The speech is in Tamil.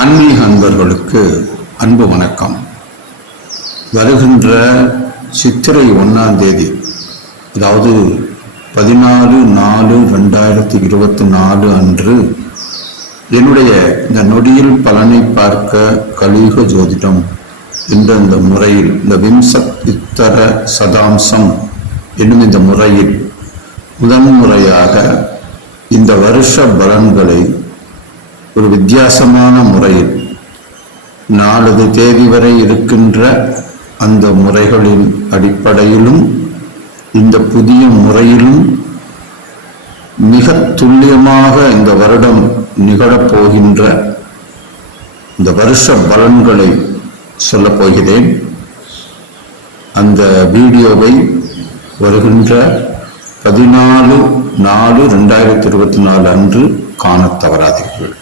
நண்பர்களுக்கு அன்பு வணக்கம். வருகின்ற சித்திரை ஒன்றாம் தேதி அதாவது பதினாலு நாலு ரெண்டாயிரத்தி இருபத்தி நாலு அன்று என்னுடைய இந்த நொடியில் பலனை பார்க்க கலியுக ஜோதிடம் என்ற இந்த முறையில் இந்த விம்ச இத்தர சதாம்சம் என்னும் இந்த முறையில் முதன்முறையாக இந்த வருஷ பலன்களை ஒரு வித்தியாசமான முறையில் நாலு தேதி வரை இருக்கின்ற அந்த முறைகளின் அடிப்படையிலும் இந்த புதிய முறையிலும் மிக துல்லியமாக இந்த வருடம் நிகழப்போகின்ற இந்த வருஷ பலன்களை சொல்லப் போகிறேன். அந்த வீடியோவை வருகின்ற பதினாலு நாலு ரெண்டாயிரத்தி இருபத்தி நாலு அன்று காணத் தவறாதீர்கள்.